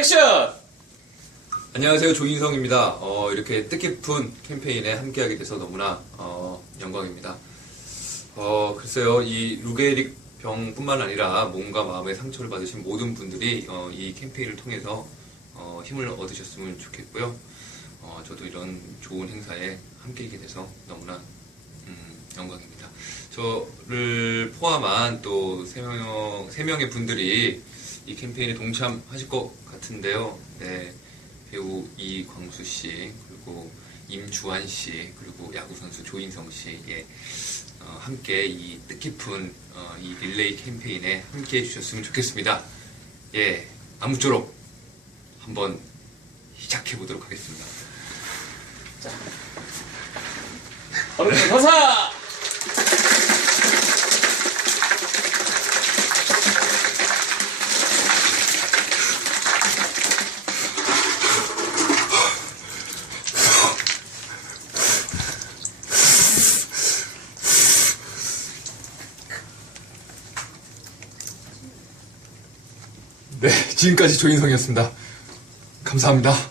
액션! 안녕하세요 조인성입니다. 어, 이렇게 뜻깊은 캠페인에 함께하게 돼서 너무나 어, 영광입니다. 어, 글쎄요 이 루게릭 병뿐만 아니라 몸과 마음의 상처를 받으신 모든 분들이 어, 이 캠페인을 통해서 어, 힘을 얻으셨으면 좋겠고요. 어, 저도 이런 좋은 행사에 함께하게 돼서 너무나 음, 영광입니다. 저를 포함한 또세 명, 세 명의 분들이 이 캠페인에 동참하실 것 같은데요. 네. 배우 이광수 씨, 그리고 임주환 씨, 그리고 야구 선수 조인성 씨, 예. 어, 함께 이 뜻깊은 어, 이 릴레이 캠페인에 함께 해 주셨으면 좋겠습니다. 예. 아무쪼록 한번 시작해 보도록 하겠습니다. 어른들 가사! 네, 지금까지 조인성이었습니다. 감사합니다.